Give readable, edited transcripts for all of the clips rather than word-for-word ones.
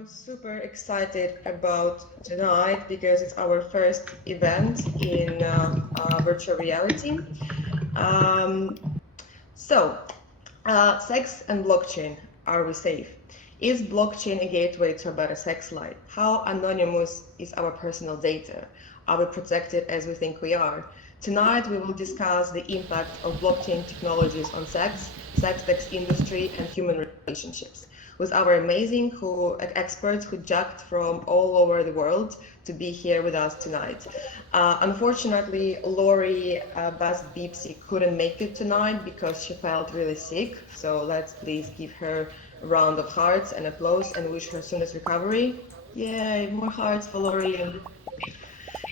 I'm super excited about tonight because it's our first event in virtual reality. Um, Sex and blockchain, are we safe? Is blockchain a gateway to a better sex life? How anonymous is our personal data? Are we protected as we think we are? Tonight, we will discuss the impact of blockchain technologies on sex tech industry, and human relationships with our amazing experts who jumped from all over the world to be here with us tonight. Unfortunately, Lori Bas Beepsy couldn't make it tonight because she felt really sick. So let's please give her a round of hearts and applause and wish her soonest recovery. Yay, more hearts for Lori.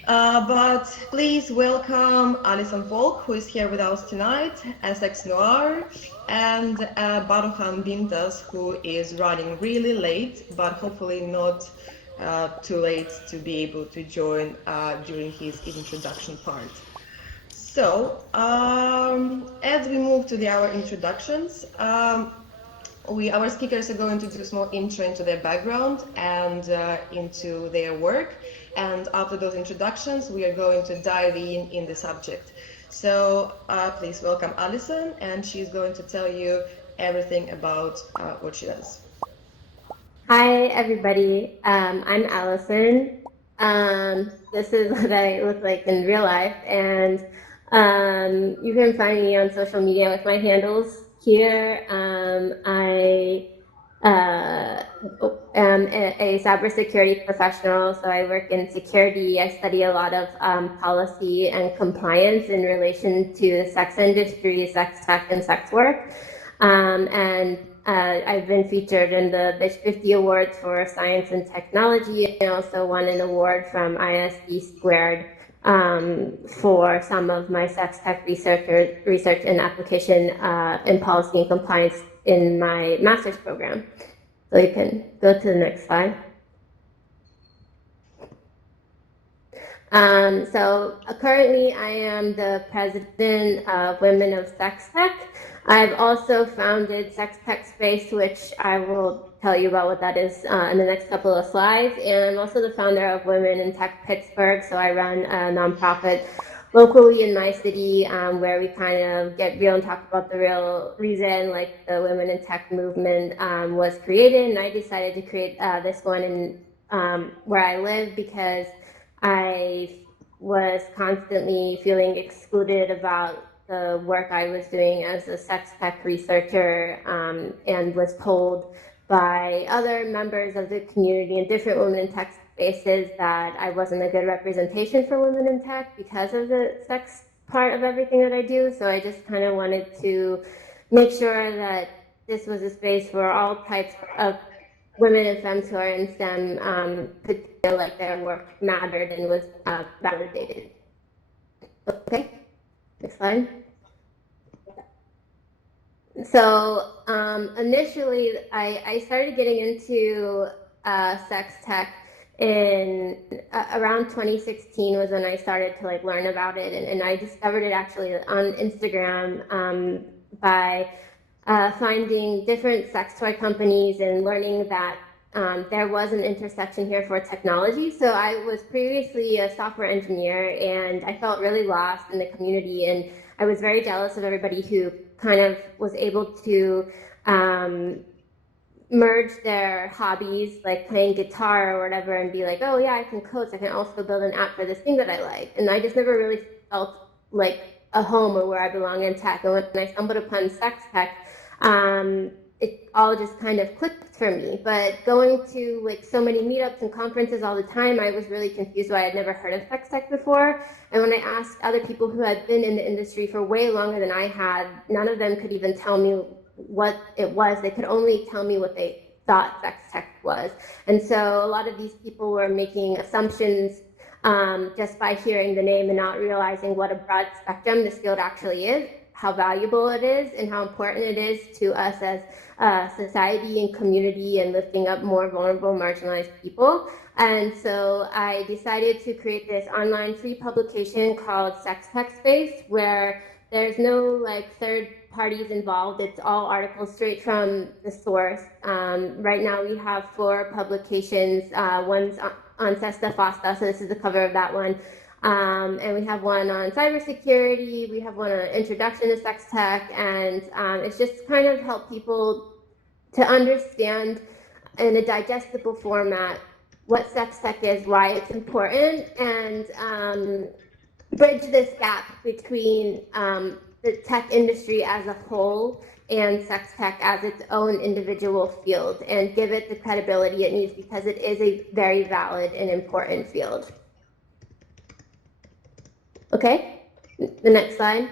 But please welcome Alison Volk, who is here with us tonight, Essex Noir, and Baruhan Bintas, who is running really late, but hopefully not too late to be able to join during his introduction part. So, as we move to our introductions, our speakers are going to do a small intro into their background and into their work. And after those introductions, we are going to dive in the subject. So please welcome Alison, and she's going to tell you everything about what she does. Hi, everybody. I'm Allison. This is what I look like in real life, and you can find me on social media with my handles here. I am a cybersecurity professional, so I work in security. I study a lot of policy and compliance in relation to the sex industry, sex tech, and sex work. And I've been featured in the Bitch 50 Awards for Science and Technology, and also won an award from ISD Squared for some of my sex tech research and application in policy and compliance in my master's program. So you can go to the next slide. Currently I am the president of Women of Sex Tech. I've also founded Sex Tech Space, which I will tell you about what that is in the next couple of slides. And I'm also the founder of Women in Tech Pittsburgh. So I run a nonprofit locally in my city where we kind of get real and talk about the real reason like the Women in Tech movement was created. And I decided to create this one in where I live because I was constantly feeling excluded about the work I was doing as a sex tech researcher and was told by other members of the community and different women in tech spaces that I wasn't a good representation for women in tech because of the sex part of everything that I do. So I just kind of wanted to make sure that this was a space for all types of women and femmes who are in STEM could feel like their work mattered and was validated. Okay, next slide. So initially, I started getting into sex tech in around 2016 was when I started to like learn about it, and I discovered it actually on Instagram by finding different sex toy companies and learning that there was an intersection here for technology. So I was previously a software engineer and I felt really lost in the community, and I was very jealous of everybody who kind of was able to merge their hobbies like playing guitar or whatever and be like, oh yeah, I can coach, I can also build an app for this thing that I like. And I just never really felt like a home or where I belong in tech. And when I stumbled upon sex tech, it all just kind of clicked for me. But going to like so many meetups and conferences all the time, I was really confused why I'd never heard of sex tech before. And when I asked other people who had been in the industry for way longer than I had, none of them could even tell me what it was. They could only tell me what they thought sex tech was. And so a lot of these people were making assumptions just by hearing the name and not realizing what a broad spectrum this field actually is, how valuable it is, and how important it is to us as society and community and lifting up more vulnerable, marginalized people. And so I decided to create this online free publication called Sex Tech Space, where there's no like third parties involved. It's all articles straight from the source. Right now we have 4 publications. One's on Sesta Fosta, so this is the cover of that one. And we have one on cybersecurity. We have one on introduction to sex tech, and it's just kind of help people to understand in a digestible format what sex tech is, why it's important, and bridge this gap between the tech industry as a whole and sex tech as its own individual field, and give it the credibility it needs, because it is a very valid and important field. Okay, the next slide.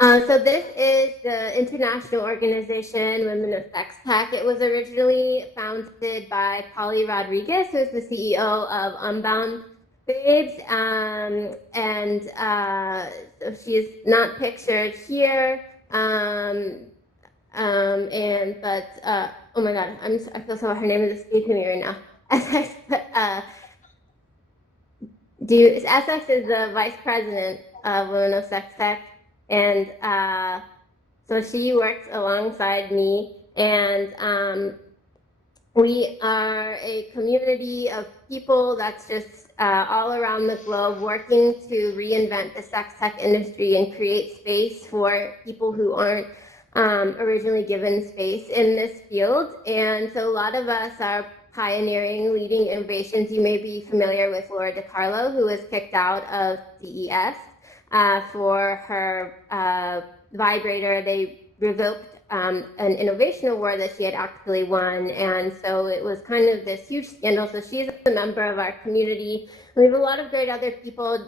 So this is the international organization, Women of Sex Tech. It was originally founded by Polly Rodriguez, who is the CEO of Unbound Babes, and so she's not pictured here. But oh my God, I feel so. Her name is escaping me right now. SX is the vice president of Women of Sex Tech. And so she works alongside me, and we are a community of people that's just all around the globe working to reinvent the sex tech industry and create space for people who aren't originally given space in this field. And so a lot of us are pioneering, leading innovations. You may be familiar with Laura DiCarlo, who was kicked out of CES. For her vibrator. They revoked an innovation award that she had actually won, and so it was kind of this huge scandal. So she's a member of our community. We have a lot of great other people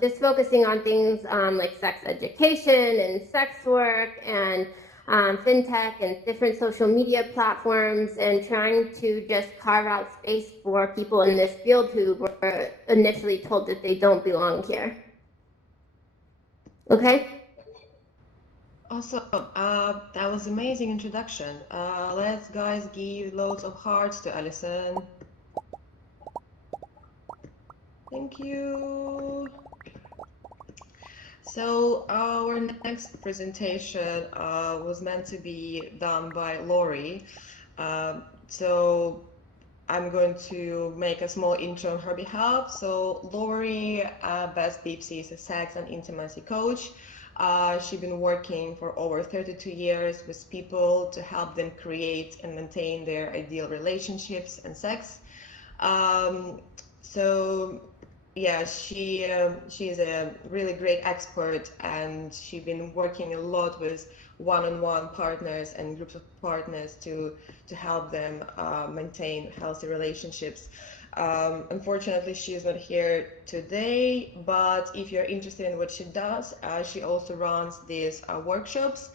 just focusing on things like sex education and sex work and fintech and different social media platforms, and trying to just carve out space for people in this field who were initially told that they don't belong here. Okay. Awesome. That was amazing introduction. Let's guys give loads of hearts to Alison. Thank you. So our next presentation was meant to be done by Lori. So I'm going to make a small intro on her behalf. So Lori Best Bipsy is a sex and intimacy coach. She's been working for over 32 years with people to help them create and maintain their ideal relationships and sex. So yeah, she's a really great expert, and she's been working a lot with one-on-one partners and groups of partners to help them maintain healthy relationships. Unfortunately, she is not here today, but if you're interested in what she does, she also runs these workshops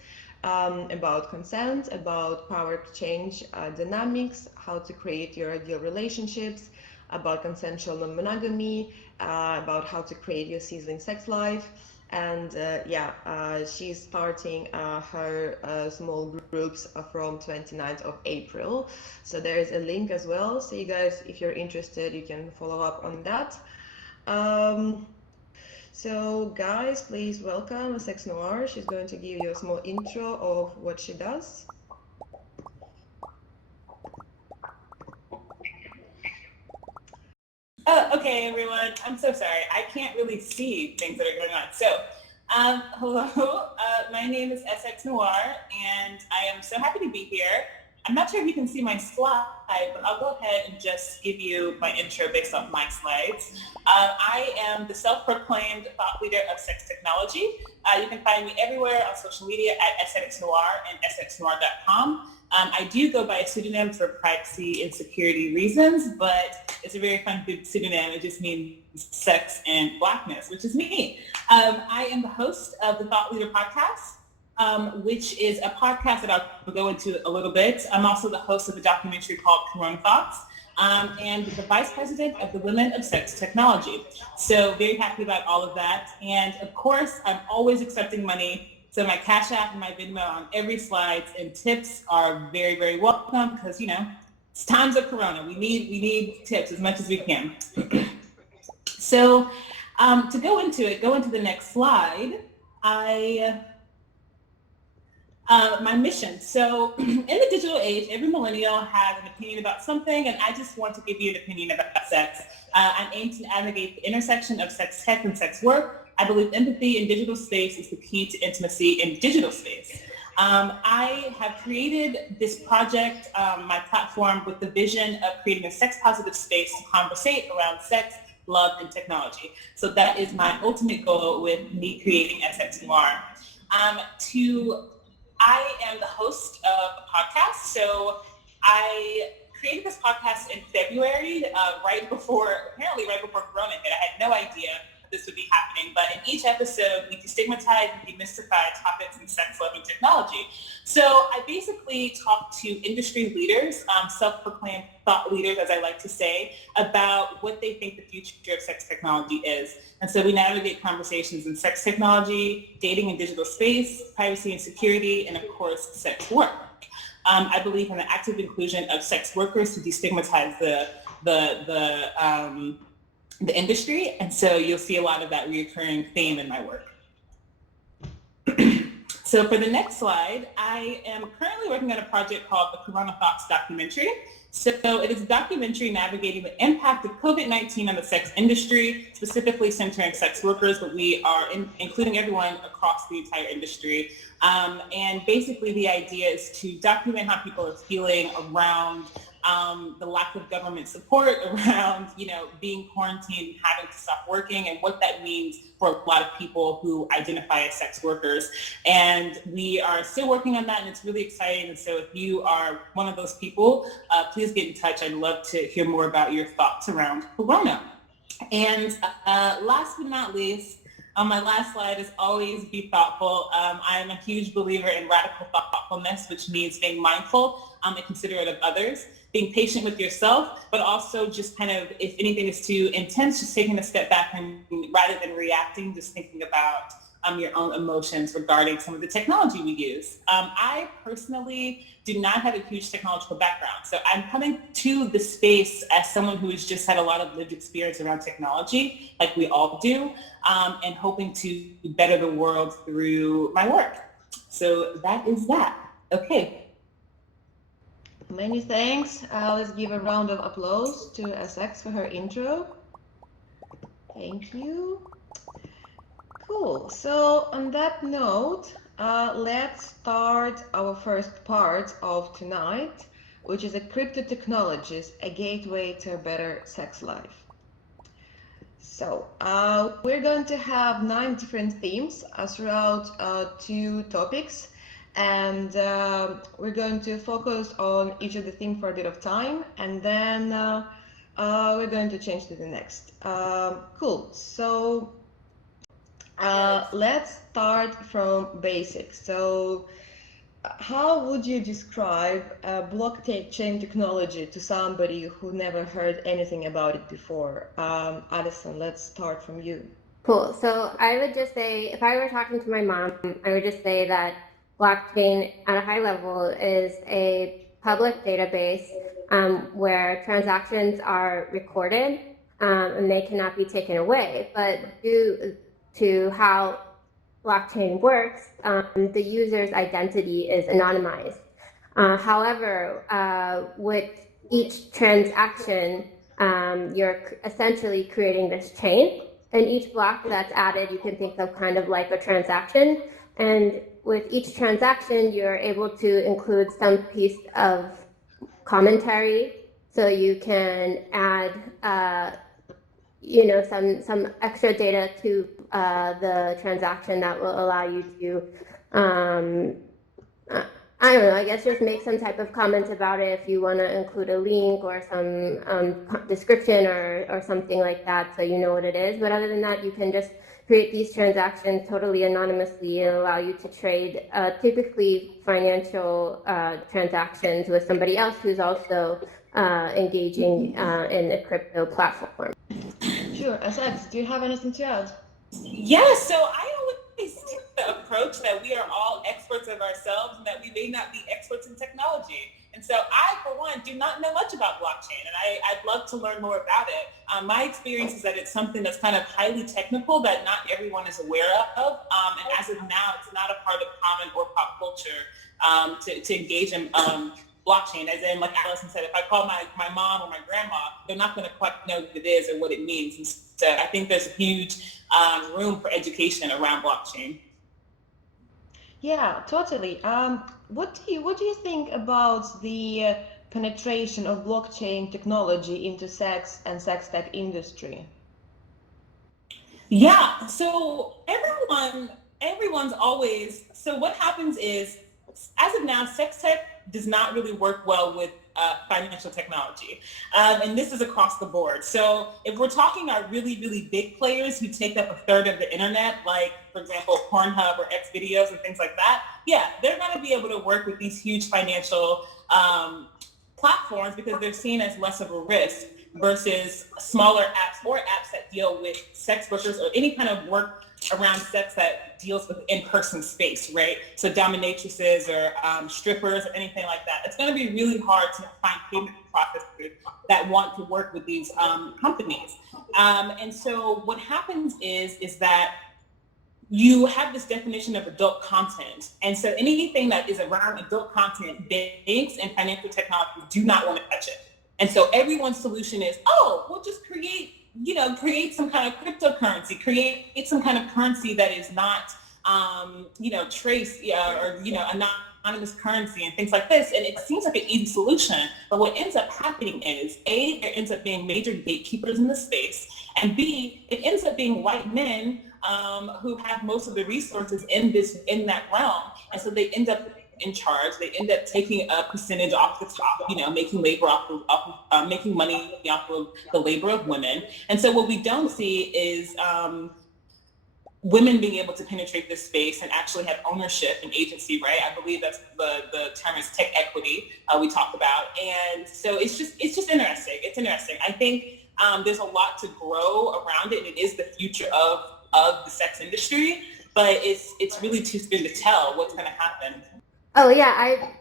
about consent, about power exchange dynamics, how to create your ideal relationships, about consensual non-monogamy, about how to create your sizzling sex life. And she's starting her small groups from 29th of April. So there is a link as well. So you guys, if you're interested, you can follow up on that. So guys, please welcome Sex Noir. She's going to give you a small intro of what she does. Oh, okay, everyone. I'm so sorry. I can't really see things that are going on. So, hello. My name is SX Noir, and I am so happy to be here. I'm not sure if you can see my slide, but I'll go ahead and just give you my intro based off my slides. I am the self-proclaimed thought leader of sex technology. You can find me everywhere on social media at SX Noir and sxnoir.com. I do go by a pseudonym for privacy and security reasons, but it's a very fun pseudonym. It just means sex and blackness, which is me. I am the host of the Thought Leader podcast, which is a podcast that I'll go into a little bit. I'm also the host of a documentary called Corona Thoughts, and the vice president of the Women of Sex Technology. So very happy about all of that. And of course, I'm always accepting money. So my Cash App and my Venmo on every slide, and tips are very, very welcome, because, you know, it's times of Corona. We need tips as much as we can. So To go into the next slide, my mission. So in the digital age, every millennial has an opinion about something, and I just want to give you an opinion about sex. I aim to navigate the intersection of sex tech and sex work. I believe empathy in digital space is the key to intimacy in digital space. I have created this project, my platform, with the vision of creating a sex-positive space to conversate around sex, love, and technology. So that is my ultimate goal with me creating SX Noir. I am the host of a podcast. So I created this podcast in February, right before Corona hit. I had no idea this would be happening, but in each episode, we destigmatize and demystify topics in sex, love, and technology. So I basically talk to industry leaders, self-proclaimed thought leaders, as I like to say, about what they think the future of sex technology is. And so we navigate conversations in sex technology, dating and digital space, privacy and security, and of course, sex work. I believe in the active inclusion of sex workers to destigmatize the industry, and so you'll see a lot of that reoccurring theme in my work. So for the next slide, I am currently working on a project called the Corona Thoughts documentary. So it is a documentary navigating the impact of COVID-19 on the sex industry, specifically centering sex workers, but we are including everyone across the entire industry. And basically the idea is to document how people are feeling around the lack of government support, around, being quarantined, having to stop working, and what that means for a lot of people who identify as sex workers. And we are still working on that, and it's really exciting. And so if you are one of those people, please get in touch. I'd love to hear more about your thoughts around Corona. And last but not least, on my last slide is always be thoughtful. I'm a huge believer in radical thoughtfulness, which means being mindful and considerate of others, being patient with yourself, but also just kind of, if anything is too intense, just taking a step back and rather than reacting, just thinking about your own emotions regarding some of the technology we use. I personally do not have a huge technological background. So I'm coming to the space as someone who has just had a lot of lived experience around technology, like we all do, and hoping to better the world through my work. So that is that. Okay. Many thanks. Let's give a round of applause to SX for her intro. Thank you. Cool. So on that note, let's start our first part of tonight, which is a crypto technologies, a gateway to a better sex life. So we're going to have 9 different themes throughout 2 topics. And we're going to focus on each of the themes for a bit of time, and then we're going to change to the next. Cool. So let's start from basics. So how would you describe blockchain technology to somebody who never heard anything about it before? Alison, let's start from you. Cool. So I would just say, if I were talking to my mom, I would just say that blockchain at a high level is a public database where transactions are recorded and they cannot be taken away. But due to how blockchain works, the user's identity is anonymized. However, with each transaction, you're essentially creating this chain. And each block that's added, you can think of kind of like a transaction. And with each transaction, you're able to include some piece of commentary. So you can add, some extra data to the transaction that will allow you to, I don't know, I guess just make some type of comments about it if you want to include a link or some description or something like that, so you know what it is. But other than that, you can just create these transactions totally anonymously and allow you to trade typically financial transactions with somebody else who's also engaging in a crypto platform. Sure. SX, do you have anything to add? Yeah, so I always take the approach that we are all experts of ourselves and that we may not be experts in technology. And so I, for one, do not know much about blockchain, and I'd love to learn more about it. My experience is that it's something that's kind of highly technical that not everyone is aware of. And as of now, it's not a part of common or pop culture to engage in blockchain. As in, like Allison said, if I call my mom or my grandma, they're not going to quite know what it is or what it means. And so I think there's a huge room for education around blockchain. Yeah, totally. What do you think about the penetration of blockchain technology into sex and sex tech industry? Yeah, so everyone's always, so what happens is, as of now, sex tech does not really work well with financial technology. And this is across the board. So if we're talking our really, really big players who take up a third of the internet, like, for example, Pornhub or X videos and things like that, yeah, they're going to be able to work with these huge financial platforms because they're seen as less of a risk versus smaller apps or apps that deal with sex workers or any kind of work around sex that deals with in-person space, right? So dominatrices or strippers or anything like that. It's going to be really hard to find payment processors that want to work with these companies. And so what happens is that you have this definition of adult content. And so anything that is around adult content, banks and financial technologies do not want to touch it. And so everyone's solution is, oh, we'll just create some kind of cryptocurrency, create some kind of currency that is not, trace or, anonymous currency and things like this. And it seems like an easy solution. But what ends up happening is, A, there ends up being major gatekeepers in the space. And B, it ends up being white men who have most of the resources in that realm. And so they end up in charge. They end up taking a percentage off the top, making labor making money off of the labor of women. And so what we don't see is women being able to penetrate this space and actually have ownership and agency, right? I believe that's the term is tech equity we talked about. And so it's just interesting. It's interesting. I think there's a lot to grow around it, and it is the future of the sex industry, but it's really too soon to tell what's going to happen. Oh yeah, I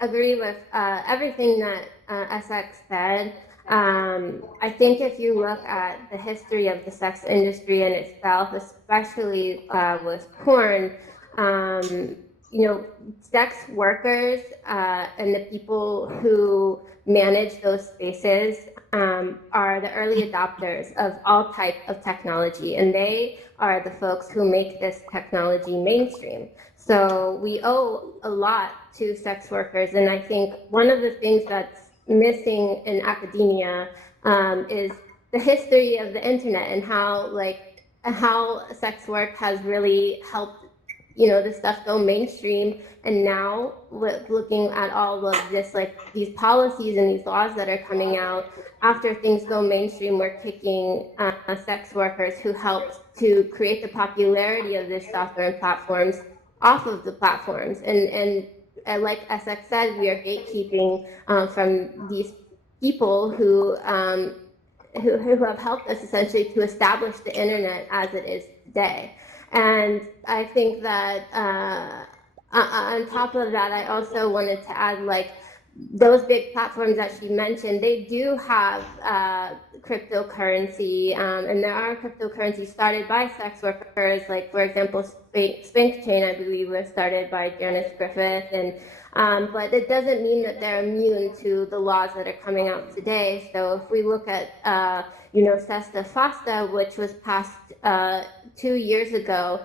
agree with everything that SX said. I think if you look at the history of the sex industry in itself, especially with porn, sex workers and the people who manage those spaces are the early adopters of all type of technology, and they are the folks who make this technology mainstream. So we owe a lot to sex workers, and I think one of the things that's missing in academia is the history of the internet and how sex work has really helped this stuff go mainstream. And now with looking at all of this, these policies and these laws that are coming out after things go mainstream, we're kicking sex workers who helped to create the popularity of this software and platforms off of the platforms. And like SX said, we are gatekeeping from these people who have helped us essentially to establish the internet as it is today. And I think that on top of that, I also wanted to add, those big platforms that she mentioned, they do have cryptocurrency, and there are cryptocurrencies started by sex workers, like, for example, Spink Chain, I believe, was started by Janice Griffith, and but it doesn't mean that they're immune to the laws that are coming out today. So if we look at, SESTA FOSTA, which was passed 2 years ago,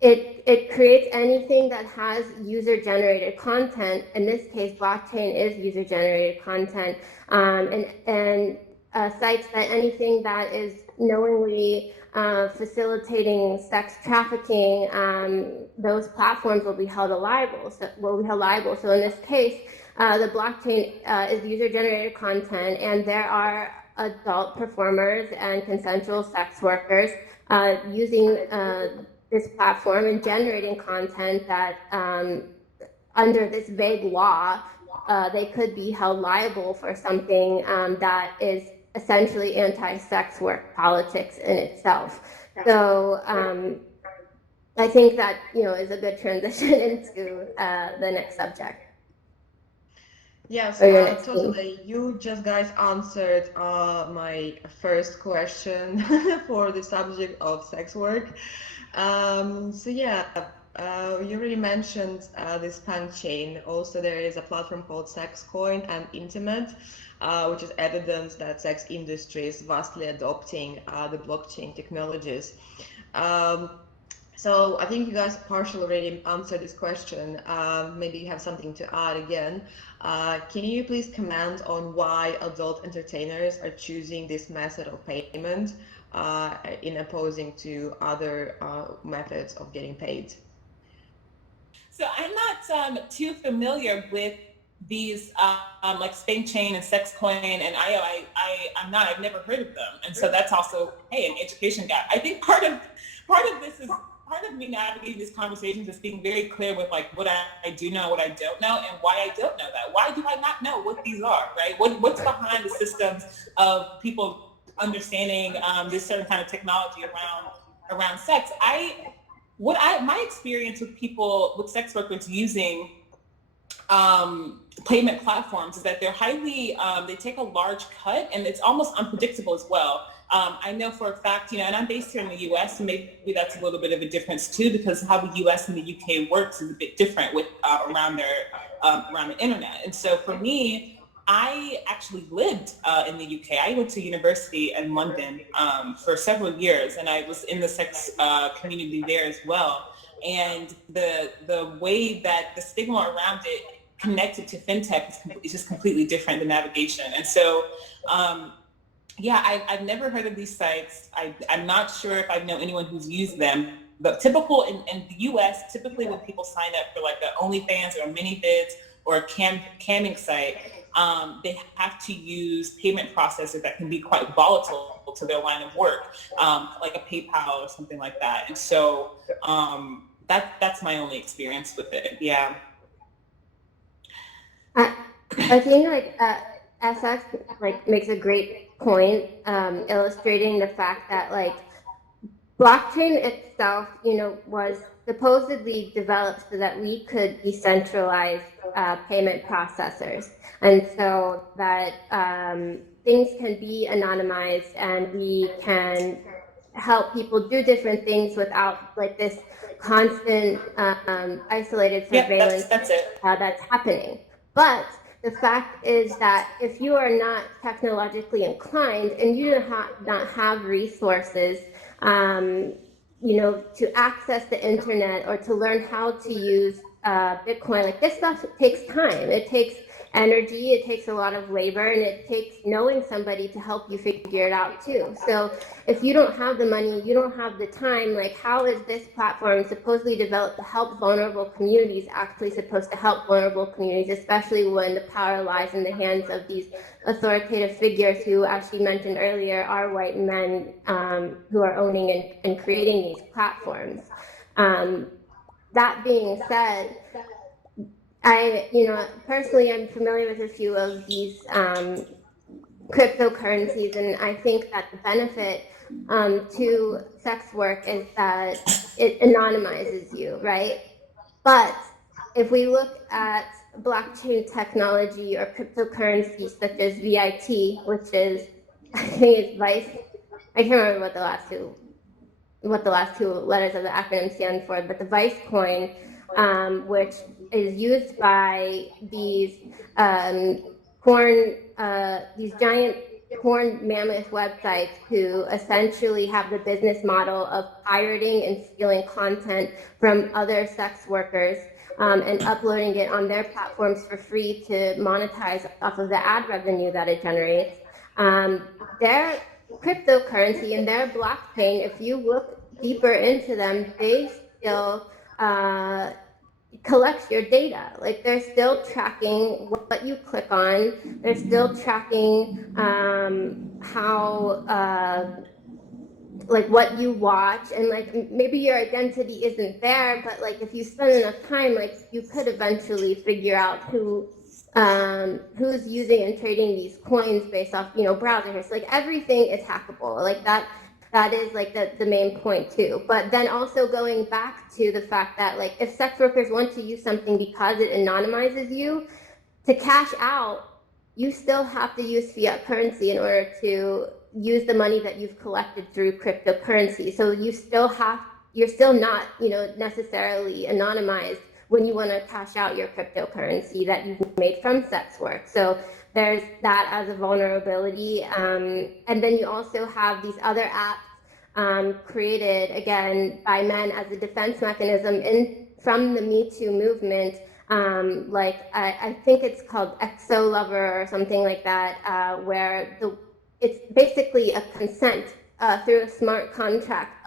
it creates anything that has user-generated content. In this case, blockchain is user-generated content, and cites that anything that is knowingly facilitating sex trafficking, those platforms will be held liable. So in this case, the blockchain is user-generated content, and there are adult performers and consensual sex workers using this platform and generating content that under this vague law, they could be held liable for something that is essentially anti-sex work politics in itself. So I think that is a good transition into the next subject. Yes, or your next theme? totally. You just guys answered my first question for the subject of sex work. So yeah, you already mentioned this pan chain. Also, there is a platform called SexCoin and Intimate, which is evidence that sex industry is vastly adopting the blockchain technologies. Um, so I think you guys partially already answered this question. Maybe you have something to add again. Can you please comment on why adult entertainers are choosing this method of payment in opposing to other methods of getting paid? So I'm not too familiar with these like Spank Chain and Sex Coin and I'm not. I've never heard of them, and so that's also an education gap. I think part of this is part of me navigating these conversations is being very clear with like what I do know, what I don't know, and why I don't know that. Why do I not know what these are? Right? What's behind the systems of people understanding this certain kind of technology around sex? My experience with people with sex workers using payment platforms is that they're highly they take a large cut and it's almost unpredictable as well. I know for a fact, and I'm based here in the US, and maybe that's a little bit of a difference too, because how the US and the UK works is a bit different with around the internet. And so for me, I actually lived in the UK. I went to university in London for several years, and I was in the sex community there as well. And the way that the stigma around it connected to fintech is just completely different than navigation. And so, I've never heard of these sites. I'm not sure if I know anyone who's used them. But typical in the US, typically when people sign up for like a OnlyFans or a MiniVids or a camming site, they have to use payment processors that can be quite volatile to their line of work, like a PayPal or something like that. And so that's my only experience with it. Yeah. I think like SX like makes a great point, illustrating the fact that like blockchain itself, was supposedly developed so that we could decentralize payment processors, and so that things can be anonymized and we can help people do different things without like this constant isolated surveillance That's it. that's happening. But the fact is that if you are not technologically inclined and you do not have resources, to access the internet or to learn how to use Bitcoin, like this stuff takes time. It takes energy, it takes a lot of labor, and it takes knowing somebody to help you figure it out too. So if you don't have the money, you don't have the time, like how is this platform supposedly developed to help vulnerable communities actually supposed to help vulnerable communities, especially when the power lies in the hands of these authoritative figures who, as she mentioned earlier, are white men who are owning and creating these platforms. That being said, personally, I'm familiar with a few of these cryptocurrencies, and I think that the benefit to sex work is that it anonymizes you, right? But if we look at blockchain technology or cryptocurrencies such as VIT, which is, I think it's Vice, I can't remember what the last two letters of the acronym stand for, but the Vice coin, which is used by these these giant porn mammoth websites who essentially have the business model of pirating and stealing content from other sex workers and uploading it on their platforms for free to monetize off of the ad revenue that it generates. Their cryptocurrency and their blockchain, if you look deeper into them, they still collects your data. Like they're still tracking what you click on. They're still tracking how like what you watch, and like maybe your identity isn't there, but like if you spend enough time, like you could eventually figure out who's using and trading these coins based off browser history. Like everything is hackable. Like that is like the main point too. But then also going back to the fact that like if sex workers want to use something because it anonymizes you, to cash out, you still have to use fiat currency in order to use the money that you've collected through cryptocurrency. So you're still not, necessarily anonymized when you want to cash out your cryptocurrency that you've made from sex work. So there's that as a vulnerability. And then you also have these other apps created, again, by men as a defense mechanism from the Me Too movement. I think it's called Exo Lover or something like that, where it's basically a consent through a smart contract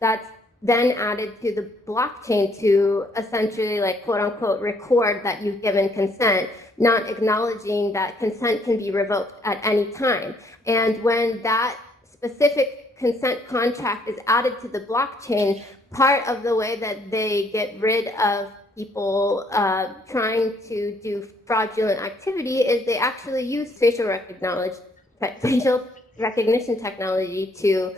that's then added to the blockchain to essentially, like, quote unquote, record that you've given consent, not acknowledging that consent can be revoked at any time. And when that specific consent contract is added to the blockchain, part of the way that they get rid of people trying to do fraudulent activity is they actually use facial recognition technology to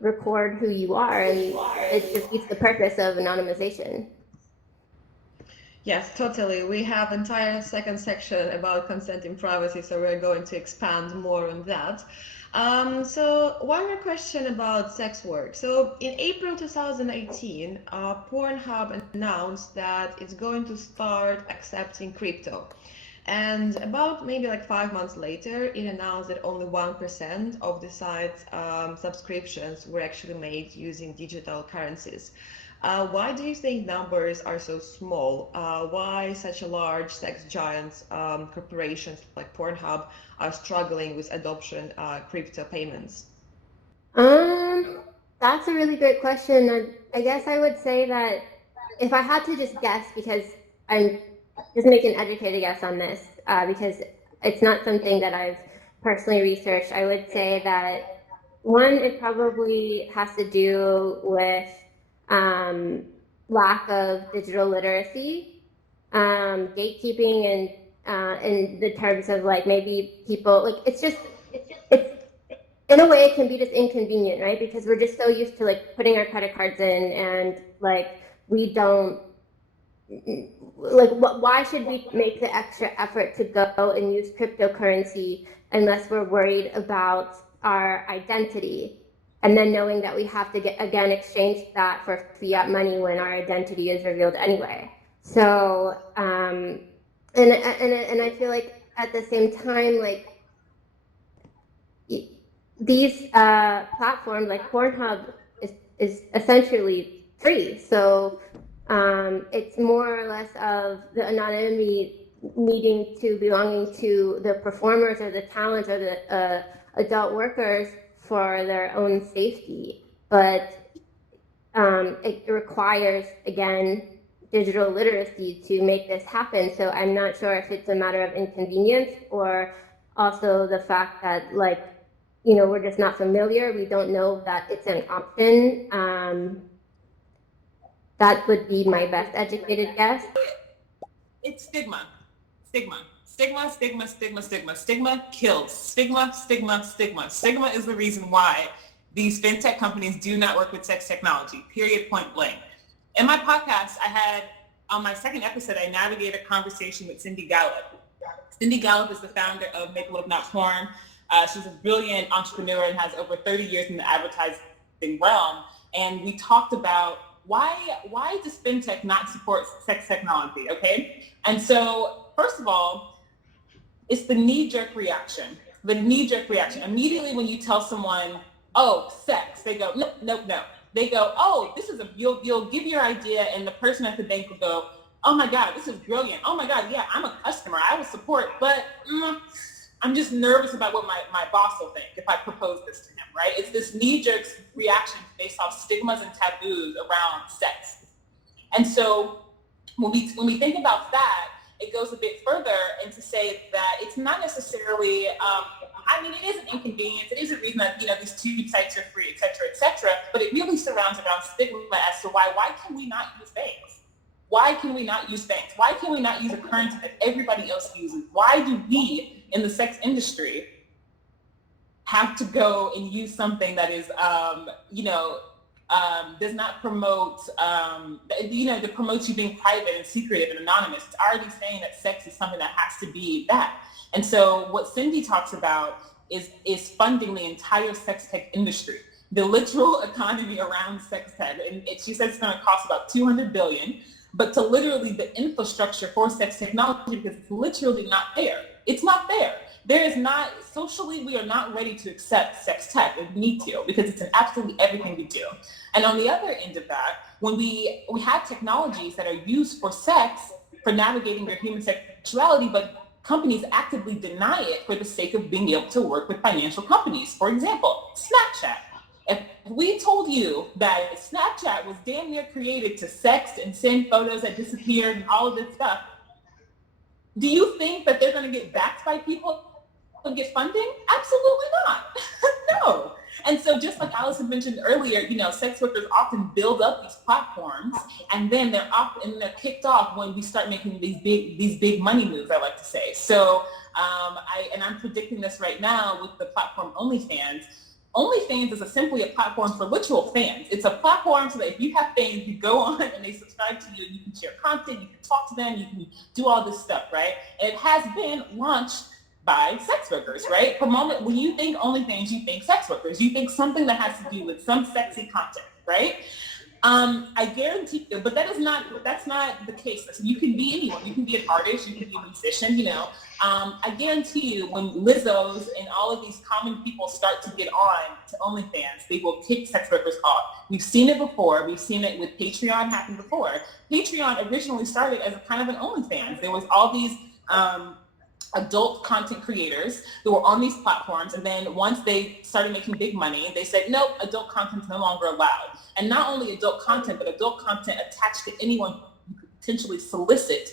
record who you are, and it defeats the purpose of anonymization. Yes, totally. We have entire second section about consent in privacy, so we're going to expand more on that. So one more question about sex work. So in April 2018, Pornhub announced that it's going to start accepting crypto. And about maybe like 5 months later, it announced that only 1% of the site's subscriptions were actually made using digital currencies. Why do you think numbers are so small? Why such a large sex giants, corporations like Pornhub are struggling with adoption crypto payments? That's a really great question. I guess I would say that if I had to just guess, because I'm just make an educated guess on this, because it's not something that I've personally researched, I would say that one, it probably has to do with lack of digital literacy, gatekeeping, and in the terms of, like, maybe people, like, it's in a way it can be just inconvenient, right? Because we're just so used to, like, putting our credit cards in, and, like, we don't, like, why should we make the extra effort to go and use cryptocurrency unless we're worried about our identity? And then knowing that we have to again exchange that for fiat money when our identity is revealed anyway. So, and I feel like at the same time, like, these platforms like Pornhub is essentially free. So it's more or less of the anonymity needing to belonging to the performers or the talent or the adult workers for their own safety, but it requires, again, digital literacy to make this happen. So I'm not sure if it's a matter of inconvenience or also the fact that, like, we're just not familiar. We don't know that it's an option. That would be my best educated guess. It's stigma. Stigma kills. Stigma is the reason why these fintech companies do not work with sex technology, period, point blank. In my podcast, I had, on my second episode, I navigated a conversation with Cindy Gallup. Cindy Gallup is the founder of Make Love Not Porn. She's a brilliant entrepreneur and has over 30 years in the advertising realm. And we talked about why does fintech not support sex technology, okay? And so, first of all, it's the knee-jerk reaction. Immediately when you tell someone, oh, sex, they go, no. They go, oh, this is you'll give your idea, and the person at the bank will go, oh my God, this is brilliant. Oh my God, yeah, I'm a customer, I will support, but I'm just nervous about what my boss will think if I propose this to him, right? It's this knee-jerk reaction based off stigmas and taboos around sex. And so when we think about that, it goes a bit further and to say that it's not necessarily, it is an inconvenience. It is a reason that, these two sites are free, et cetera, but it really surrounds around stigma as to why can we not use banks? Why can we not use banks? Why can we not use a currency that everybody else uses? Why do we in the sex industry have to go and use something that is, does not promote, that promotes you being private and secretive and anonymous. It's already saying that sex is something that has to be that. And so what Cindy talks about is funding the entire sex tech industry, the literal economy around sex tech. And she says it's going to cost about $200 billion, but to literally the infrastructure for sex technology, because it's literally not there. It's not there. There is not, socially, we are not ready to accept sex tech. We need to, because it's in absolutely everything we do. And on the other end of that, when we have technologies that are used for sex, for navigating their human sexuality, but companies actively deny it for the sake of being able to work with financial companies. For example, Snapchat. If we told you that Snapchat was damn near created to sext and send photos that disappeared and all of this stuff, do you think that they're going to get backed by people and get funding? Absolutely not. No. And so just like Allison mentioned earlier, sex workers often build up these platforms, and then they're kicked off when we start making these big money moves, I like to say. So I'm predicting this right now with the platform OnlyFans. OnlyFans is simply a platform for literal fans. It's a platform so that if you have fans, you go on and they subscribe to you, and you can share content, you can talk to them, you can do all this stuff, right? And it has been launched by sex workers, right? For a moment, when you think OnlyFans, you think sex workers. You think something that has to do with some sexy content, right? I guarantee you, but that's not the case. You can be anyone. You can be an artist, you can be a musician, I guarantee you when Lizzos and all of these common people start to get on to OnlyFans, they will kick sex workers off. We've seen it before. We've seen it with Patreon happen before. Patreon originally started as a kind of an OnlyFans. There was all these adult content creators who were on these platforms, and then once they started making big money, they said, nope, adult content is no longer allowed. And not only adult content, but adult content attached to anyone who could potentially solicit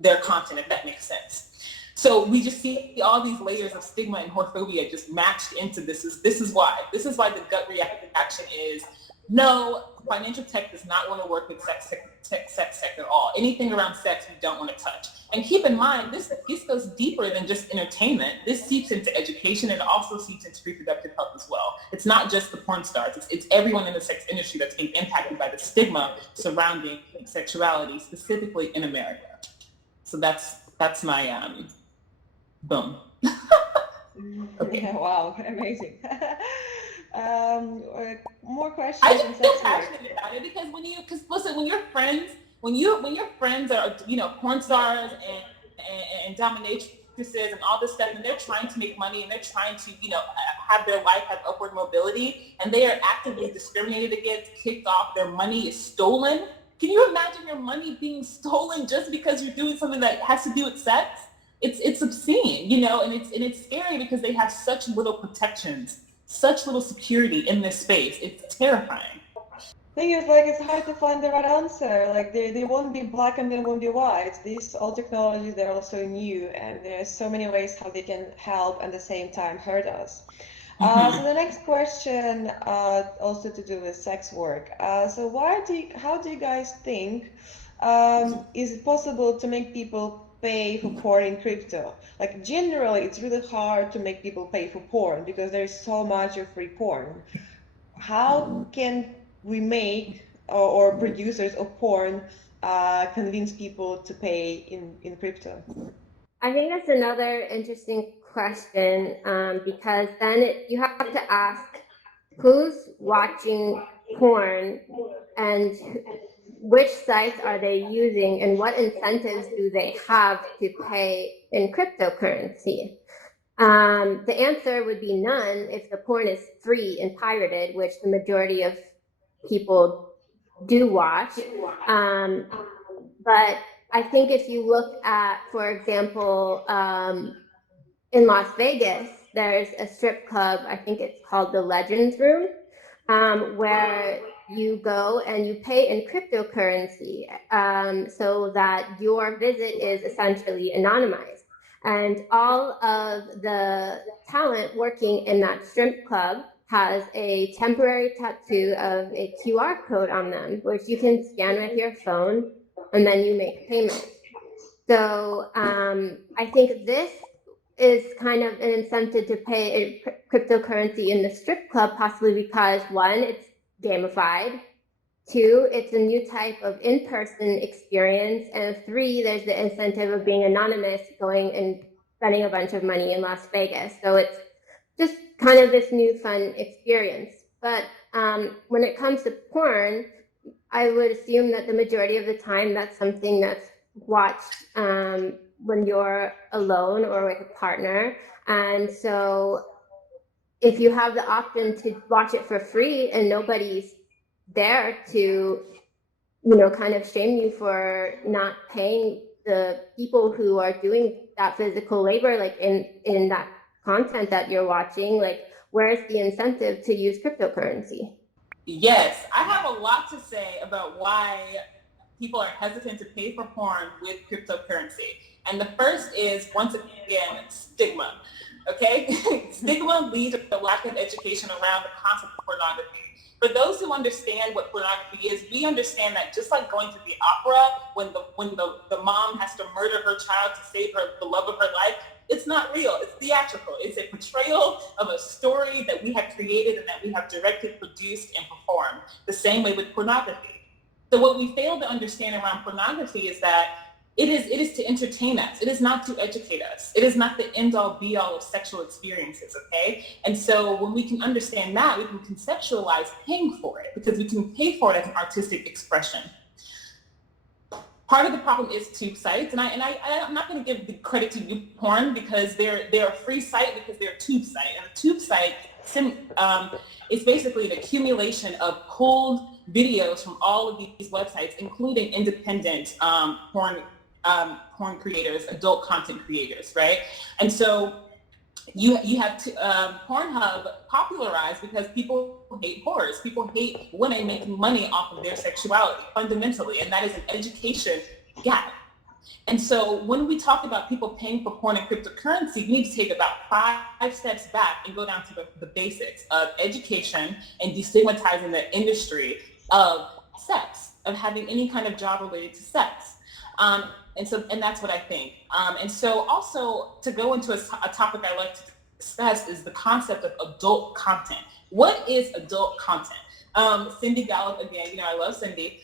their content, if that makes sense. So we just see all these layers of stigma and whorephobia just matched into this is why the gut reaction is, no, financial tech does not want to work with sex tech at all. Anything around sex, we don't want to touch. And keep in mind, this goes deeper than just entertainment. This seeps into education, and it also seeps into reproductive health as well. It's not just the porn stars. It's everyone in the sex industry that's being impacted by the stigma surrounding sexuality, specifically in America. So that's my boom. Okay. Yeah, wow, amazing. More questions. I just feel passionate about it because listen, when your friends are porn stars and dominatrices and all this stuff, and they're trying to make money and they're trying to have their life have upward mobility, and they are actively discriminated against, kicked off, their money is stolen. Can you imagine your money being stolen just because you're doing something that has to do with sex? It's obscene, and it's scary because they have such little protections, such little security in this space. It's terrifying. Thing is, it's hard to find the right answer. They won't be black and they won't be white. These all technologies, they're also new, and there's so many ways how they can help and at the same time hurt us. So the next question, also to do with sex work. So how do you guys think, is it possible to make people pay for porn in crypto? Generally, it's really hard to make people pay for porn because there is so much of free porn. How can we make, or producers of porn, convince people to pay in crypto? I think that's another interesting question, because then you have to ask who's watching porn and which sites are they using and what incentives do they have to pay in cryptocurrency. The answer would be none if the porn is free and pirated, which the majority of people do watch. But I think if you look at, for example, in Las Vegas, there's a strip club, I think it's called the Legends Room, where you go and you pay in cryptocurrency, so that your visit is essentially anonymized. And all of the talent working in that strip club has a temporary tattoo of a QR code on them, which you can scan with your phone, and then you make payment. So I think this is kind of an incentive to pay cryptocurrency in the strip club, possibly because one, it's gamified. 2, it's a new type of in-person experience. And 3, there's the incentive of being anonymous, going and spending a bunch of money in Las Vegas. So it's just kind of this new fun experience. But when it comes to porn, I would assume that the majority of the time that's something that's watched when you're alone or with a partner. And so if you have the option to watch it for free and nobody's there to, kind of shame you for not paying the people who are doing that physical labor, like in that content that you're watching, like where's the incentive to use cryptocurrency? Yes, I have a lot to say about why people are hesitant to pay for porn with cryptocurrency. And the first is, once again, stigma. Okay? Stigma leads to a lack of education around the concept of pornography. For those who understand what pornography is, we understand that just like going to the opera when the mom has to murder her child to save the love of her life, it's not real. It's theatrical. It's a portrayal of a story that we have created and that we have directed, produced, and performed. The same way with pornography. So what we fail to understand around pornography is that it is to entertain us. It is not to educate us. It is not the end-all be-all of sexual experiences, okay? And so when we can understand that, we can conceptualize paying for it, because we can pay for it as an artistic expression. Part of the problem is tube sites, and I'm not going to give the credit to YouPorn because they're a free site because they're a tube site, and a tube site is basically an accumulation of pulled videos from all of these websites, including independent porn creators, adult content creators, right? And so you have to, Pornhub popularized because people hate whores. People hate women making money off of their sexuality fundamentally, and that is an education gap. And so when we talk about people paying for porn and cryptocurrency, we need to take about 5 steps back and go down to the basics of education and destigmatizing the industry of sex, of having any kind of job related to sex. And that's what I think. And so also to go into a topic I like to discuss is the concept of adult content. What is adult content? Cindy Gallup, again, I love Cindy.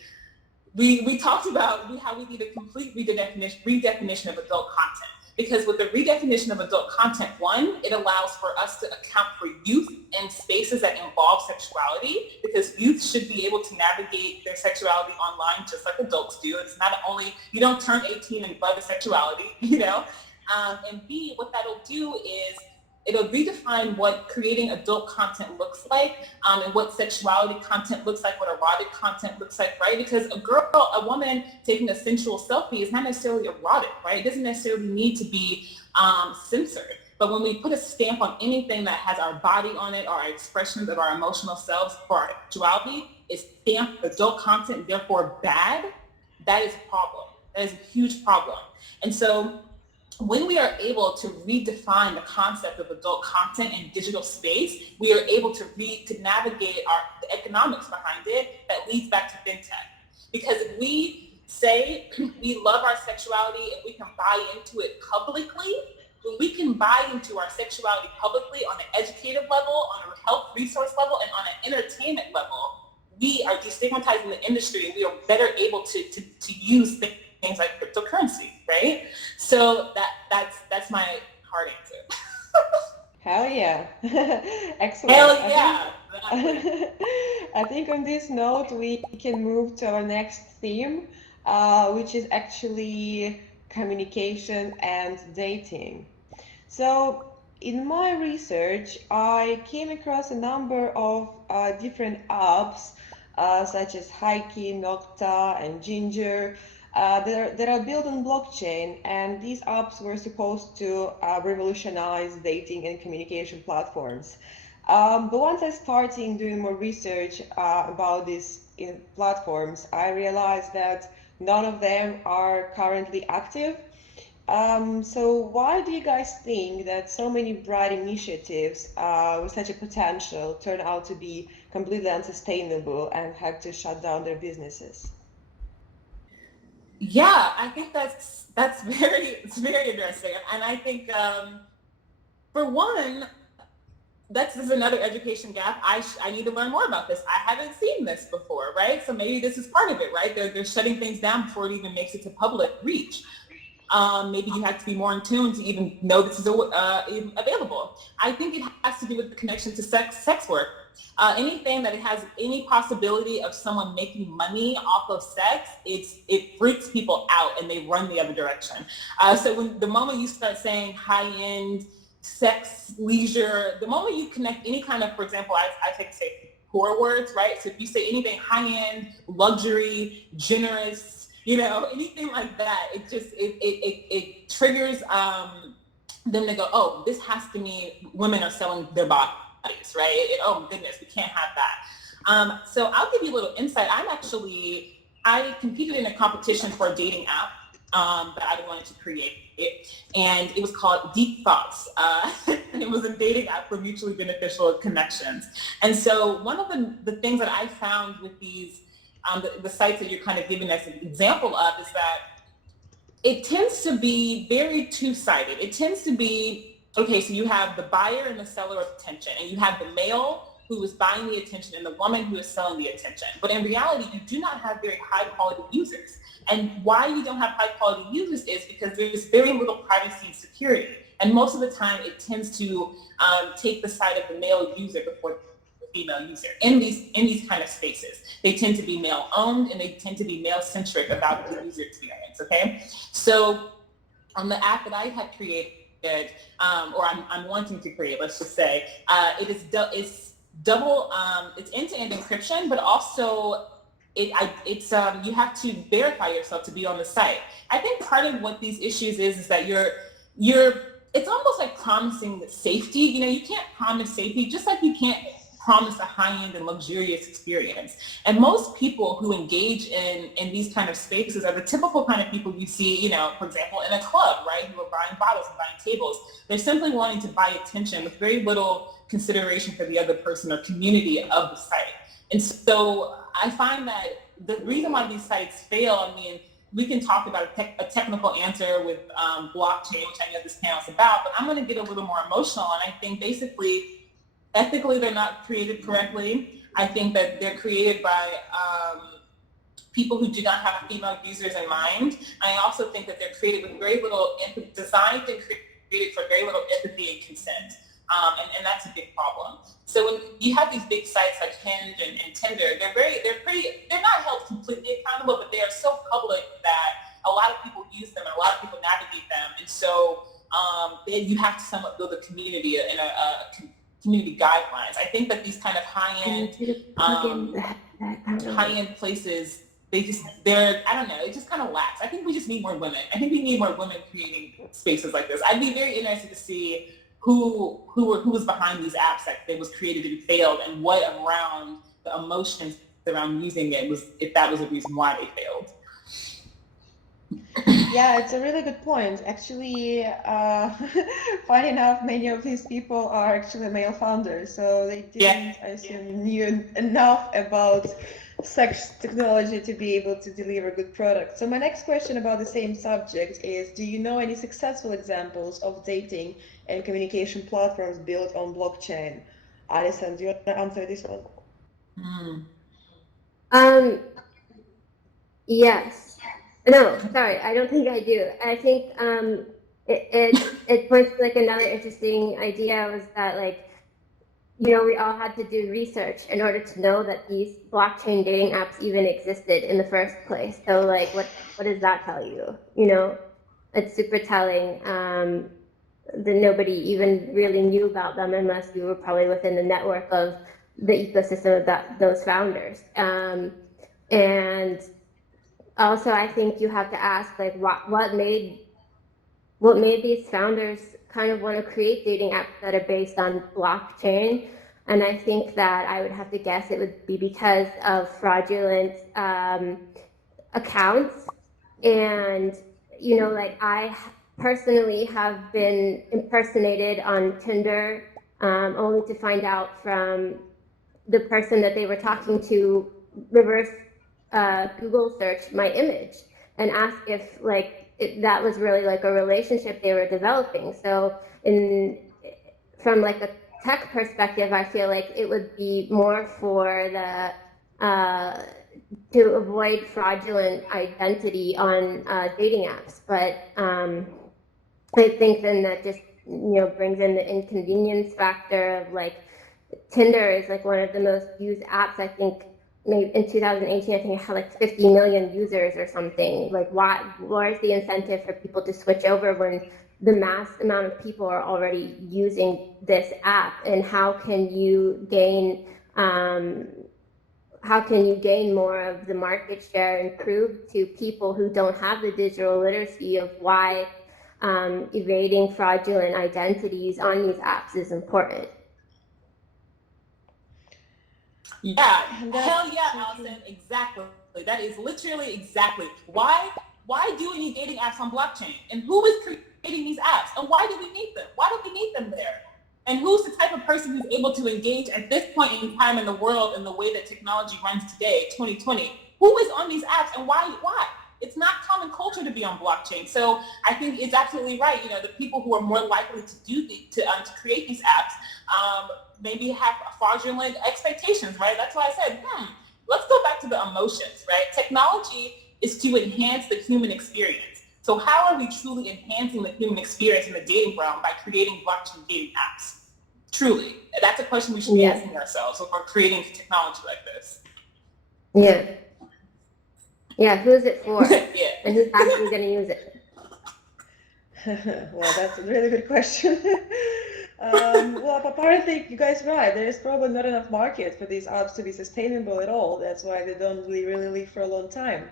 We talked about how we need a complete redefinition of adult content. Because with the redefinition of adult content, one, it allows for us to account for youth in spaces that involve sexuality, because youth should be able to navigate their sexuality online just like adults do. It's not only, you don't turn 18 and above sexuality, and B, what that'll do is it'll redefine what creating adult content looks like, and what sexuality content looks like, what erotic content looks like, right? Because a woman taking a sensual selfie is not necessarily erotic, right? It doesn't necessarily need to be censored. But when we put a stamp on anything that has our body on it, or our expressions of our emotional selves for our sexuality, is stamped adult content, therefore bad, that is a problem. That is a huge problem. And so when we are able to redefine the concept of adult content in digital space, we are able to navigate the economics behind it that leads back to fintech. Because if we say we love our sexuality and we can buy into it publicly, when we can buy into our sexuality publicly on an educative level, on a health resource level, and on an entertainment level, we are destigmatizing the industry, and we are better able to use things like cryptocurrency, right? So that's my hard answer. Hell yeah. Excellent. Hell yeah. I think on this note, we can move to our next theme, which is actually communication and dating. So in my research, I came across a number of different apps, such as Hikey, Nocta, and Ginger, that are built on blockchain, and these apps were supposed to revolutionize dating and communication platforms. But once I started doing more research about these platforms, I realized that none of them are currently active. So why do you guys think that so many bright initiatives with such a potential turn out to be completely unsustainable and have to shut down their businesses? Yeah, I think it's very interesting. And I think, for one, this is another education gap. I need to learn more about this. I haven't seen this before, right? So maybe this is part of it, right? They're shutting things down before it even makes it to public reach. Maybe you have to be more in tune to even know this is even available. I think it has to do with the connection to sex work. Anything that it has any possibility of someone making money off of sex, it freaks people out and they run the other direction. So when the moment you start saying high-end sex, leisure, the moment you connect any kind of, for example, I take say poor words, right? So if you say anything high-end, luxury, generous, anything like that, it triggers them to go, oh, this has to mean women are selling their bodies, right? Oh goodness, we can't have that. So I'll give you a little insight. I competed in a competition for a dating app that I wanted to create, and it was called Deep Thoughts. And it was a dating app for mutually beneficial connections. And so one of the things that I found with these the sites that you're kind of giving us an example of is that it tends to be very two-sided. It tends to be, okay, so you have the buyer and the seller of attention, and you have the male who is buying the attention and the woman who is selling the attention. But in reality, you do not have very high-quality users. And why you don't have high-quality users is because there's very little privacy and security. And most of the time, it tends to take the side of the male user before female user in these kind of spaces. They tend to be male owned and they tend to be male centric about the user experience. Okay, so on the app that I had created, or I'm wanting to create, let's just say, it's end-to-end encryption, but also you have to verify yourself to be on the site. I think part of what these issues is that it's almost like promising safety. You can't promise safety, just like you can't promise a high-end and luxurious experience. And most people who engage in these kind of spaces are the typical kind of people you see, for example, in a club, right? Who are buying bottles and buying tables. They're simply wanting to buy attention with very little consideration for the other person or community of the site. And so I find that the reason why these sites fail, we can talk about a technical answer with blockchain, which I know this panel is about, but I'm going to get a little more emotional. And I think basically, ethically, they're not created correctly. I think that they're created by people who do not have female users in mind. I also think that they're created with very little designed and created for very little empathy and consent. And that's a big problem. So when you have these big sites like Hinge and Tinder, they're not held completely accountable, but they are so public that a lot of people use them and a lot of people navigate them. And so you have to somewhat build a community and a community guidelines. I think that these kind of high-end places, I don't know, it just kind of lacks. I think we just need more women. I think we need more women creating spaces like this. I'd be very interested to see who was behind these apps that it was created and failed, and what around the emotions around using it was, if that was a reason why they failed. Yeah, it's a really good point. Actually, funny enough, many of these people are actually male founders, so they didn't, I assume, knew enough about sex technology to be able to deliver good products. So my next question about the same subject is, do you know any successful examples of dating and communication platforms built on blockchain? Alison, do you want to answer this one? Yes. No, sorry, I don't think I do. I think it points to like another interesting idea was that we all had to do research in order to know that these blockchain dating apps even existed in the first place. So what does that tell you? It's super telling that nobody even really knew about them unless you were probably within the network of the ecosystem of those founders. And also, I think you have to ask what made these founders kind of want to create dating apps that are based on blockchain. And I think that I would have to guess it would be because of fraudulent accounts. And I personally have been impersonated on Tinder, only to find out from the person that they were talking to reverse Google search my image and ask if that was really a relationship they were developing. So from a tech perspective, I feel like it would be more for the to avoid fraudulent identity on dating apps. But I think then that just brings in the inconvenience factor of like Tinder is like one of the most used apps. I think maybe in 2018, I think it had like 50 million users or something. Like, where's the incentive for people to switch over when the mass amount of people are already using this app? And how can you gain more of the market share and prove to people who don't have the digital literacy of why evading fraudulent identities on these apps is important? Yeah, hell yeah, Allison, exactly. That is literally exactly. Why do we need dating apps on blockchain? And who is creating these apps? And why do we need them? Why do we need them there? And who's the type of person who's able to engage at this point in time in the world in the way that technology runs today, 2020? Who is on these apps and why? It's not common culture to be on blockchain. So I think it's absolutely right. The people who are more likely to create these apps maybe have fraudulent expectations, right? That's why I said, let's go back to the emotions, right? Technology is to enhance the human experience. So how are we truly enhancing the human experience in the dating realm by creating blockchain dating apps? Truly, that's a question we should be asking ourselves when we're creating technology like this. Yeah, who's it for? And who's actually going to use it? Well, that's a really good question. Well, apparently you guys are right. There is probably not enough market for these apps to be sustainable at all. That's why they don't really live for a long time.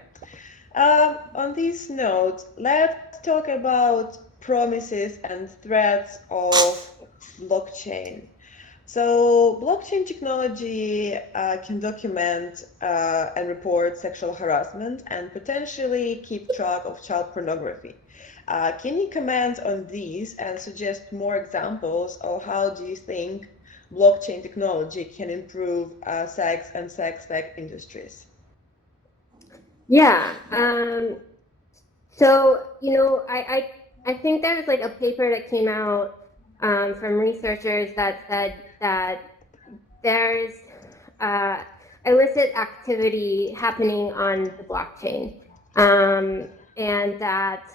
On this note, let's talk about promises and threats of blockchain. So blockchain technology can document and report sexual harassment and potentially keep track of child pornography. Can you comment on these and suggest more examples of how do you think blockchain technology can improve sex and sex tech industries? Yeah. So, I think there's like a paper that came out from researchers that said that there's illicit activity happening on the blockchain, and that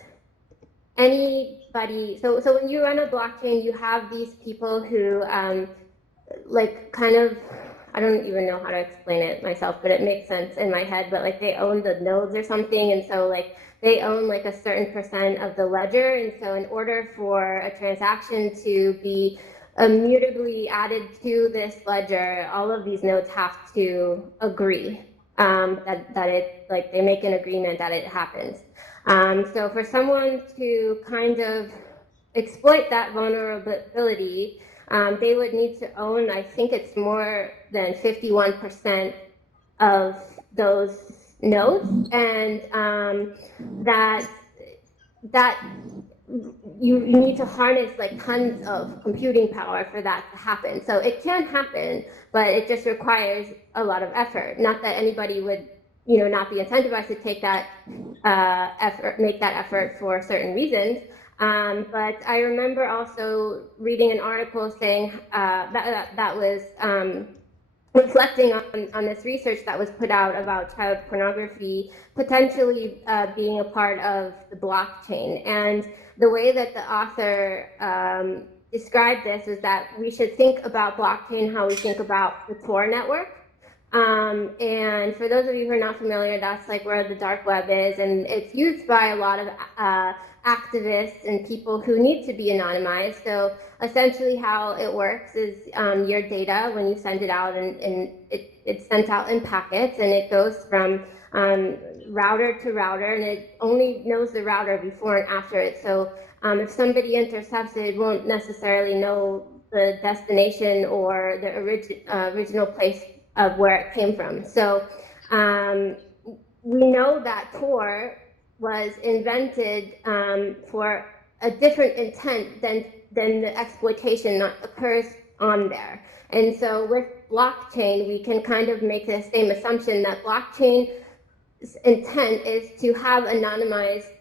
anybody. So when you run a blockchain, you have these people who like kind of. I don't even know how to explain it myself, but it makes sense in my head. But like they own the nodes or something, and so like they own like a certain percent of the ledger, and so in order for a transaction to be immutably added to this ledger, all of these nodes have to agree that it, like, they make an agreement that it happens. So for someone to kind of exploit that vulnerability, they would need to own, I think it's more than 51% of those nodes, and that you need to harness like tons of computing power for that to happen. So it can happen, but it just requires a lot of effort. Not that anybody would, not be incentivized to take that make that effort for certain reasons. But I remember also reading an article saying that was reflecting on this research that was put out about child pornography potentially being a part of the blockchain. And the way that the author described this is that we should think about blockchain how we think about the Tor network. And for those of you who are not familiar, that's like where the dark web is, and it's used by a lot of activists and people who need to be anonymized. So essentially how it works is your data, when you send it out, and it's sent out in packets, and it goes from router to router, and it only knows the router before and after it. So if somebody intercepts it, it won't necessarily know the destination or the original place of where it came from. So we know that Tor was invented for a different intent than the exploitation that occurs on there. And so with blockchain, we can kind of make the same assumption that blockchain's intent is to have anonymized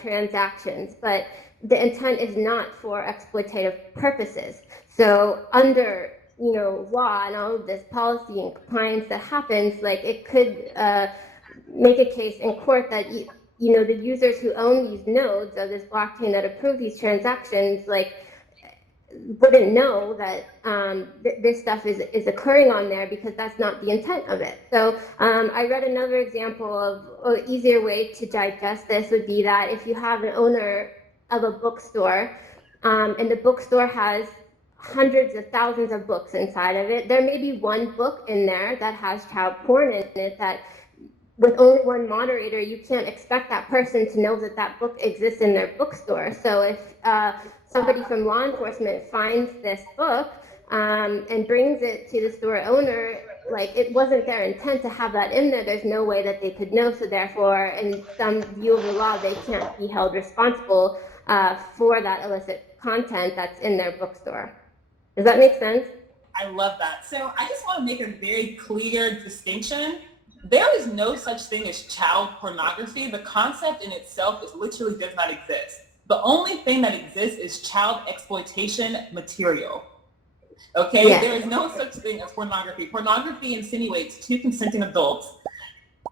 transactions, but the intent is not for exploitative purposes. So under law and all of this policy and compliance that happens, like it could make a case in court that the users who own these nodes of this blockchain that approve these transactions, like, wouldn't know that this stuff is occurring on there because that's not the intent of it. So I read another example of an easier way to digest this would be that if you have an owner of a bookstore and the bookstore has hundreds of thousands of books inside of it, there may be one book in there that has child porn in it that with only one moderator, you can't expect that person to know that that book exists in their bookstore. So if somebody from law enforcement finds this book and brings it to the store owner, like it wasn't their intent to have that in there. There's no way that they could know. So therefore, in some view of the law, they can't be held responsible for that illicit content that's in their bookstore. Does that make sense? I love that. So I just want to make a very clear distinction. There is no such thing as child pornography. The concept in itself literally does not exist. The only thing that exists is child exploitation material. Okay? Yeah. There is no such thing as pornography. Pornography insinuates two consenting adults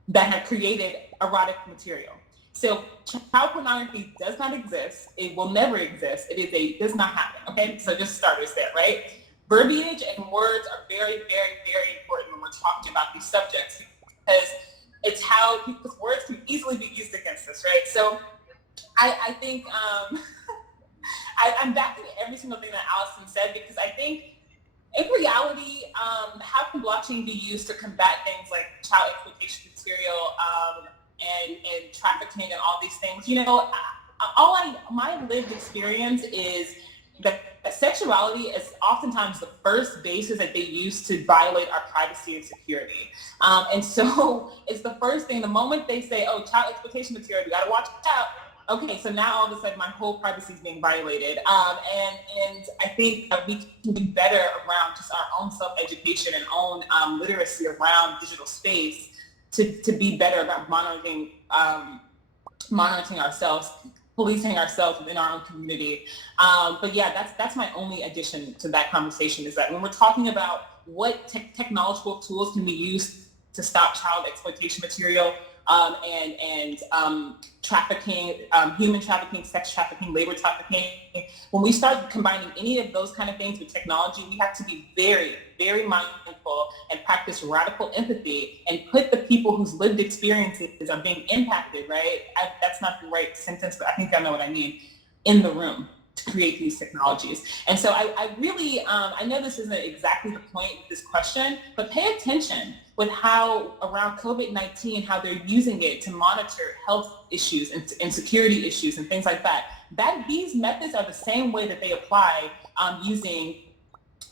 that have created erotic material. So child pornography does not exist. It will never exist. It does not happen. Okay? So just starters there, right? Verbiage and words are very, very, very important when we're talking about these subjects, because it's how people's words can easily be used against us, right? So I think I'm backing every single thing that Allison said, because I think in reality, how can blockchain be used to combat things like child exploitation material and trafficking and all these things? My lived experience is that sexuality is oftentimes the first basis that they use to violate our privacy and security. And so it's the first thing, the moment they say, oh, child exploitation material, you gotta watch it out. Okay, so now all of a sudden my whole privacy is being violated. And I think that we can do better around just our own self-education and own literacy around digital space to be better about monitoring ourselves, policing ourselves within our own community. But yeah, that's my only addition to that conversation, is that when we're talking about what technological tools can be used to stop child exploitation material and trafficking, human trafficking, sex trafficking, labor trafficking, when we start combining any of those kind of things with technology, we have to be very, very mindful and practice radical empathy and put the people whose lived experiences are being impacted, right? That's not the right sentence, but I think I know what I mean, in the room to create these technologies. And so I really, I know this isn't exactly the point of this question, but pay attention with how around COVID-19, how they're using it to monitor health issues and security issues and things like that. These methods are the same way that they apply using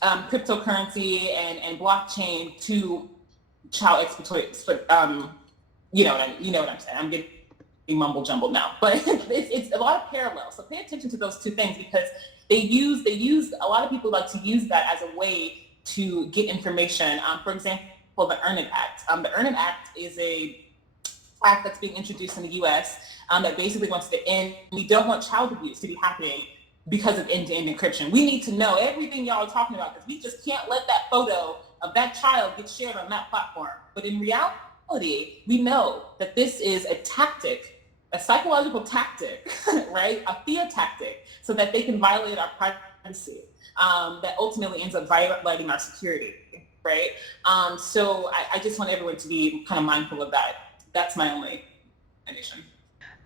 cryptocurrency and blockchain to child exploitation. You know what I'm saying. I'm getting mumble jumbled now, but it's a lot of parallels. So pay attention to those two things, because they use a lot of people like to use that as a way to get information. For example, the Earn It Act. The Earn It Act is a act that's being introduced in the U.S. That basically wants to end. We don't want child abuse to be happening because of end-to-end encryption. We need to know everything y'all are talking about, because we just can't let that photo of that child get shared on that platform. But in reality, we know that this is a tactic, a psychological tactic, right? A fear tactic, so that they can violate our privacy, that ultimately ends up violating our security, right? So I just want everyone to be kind of mindful of that. That's my only addition.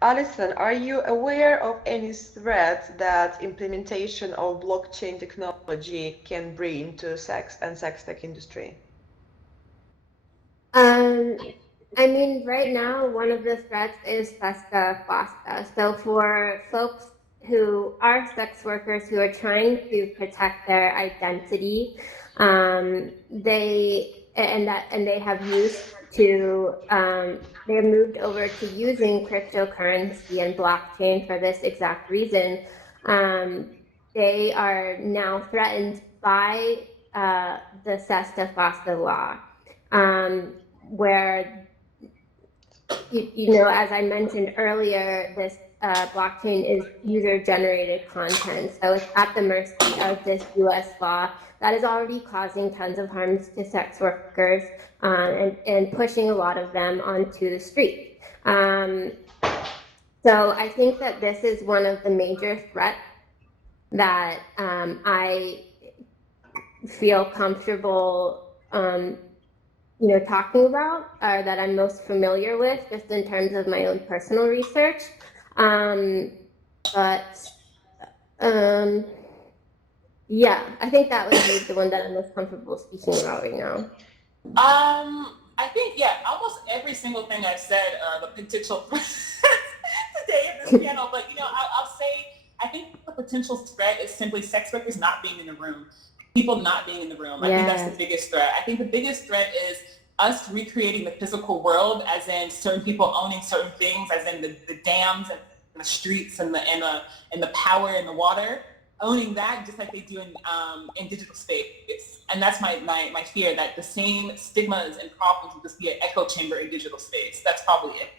Alison, are you aware of any threat that implementation of blockchain technology can bring to sex and sex tech industry? I mean, right now, one of the threats is FESTA FOSTA. So for folks who are sex workers who are trying to protect their identity, they have moved over to using cryptocurrency and blockchain for this exact reason. They are now threatened by the SESTA FOSTA law, where as I mentioned earlier, this blockchain is user-generated content. So it's at the mercy of this US law that is already causing tons of harms to sex workers and pushing a lot of them onto the street. So I think that this is one of the major threats that I feel comfortable talking about, or that I'm most familiar with, just in terms of my own personal research. Yeah, I think that would be the one that I'm most comfortable speaking about right now. I think, almost every single thing I've said are the potential today in this panel, but I'll say, I think the potential threat is simply sex workers not being in the room, people not being in the room. I think that's the biggest threat. I think the biggest threat is us recreating the physical world, as in certain people owning certain things, as in the dams and the streets and the power and the water, owning that just like they do in digital space. And that's my fear, that the same stigmas and problems will just be an echo chamber in digital space. That's probably it.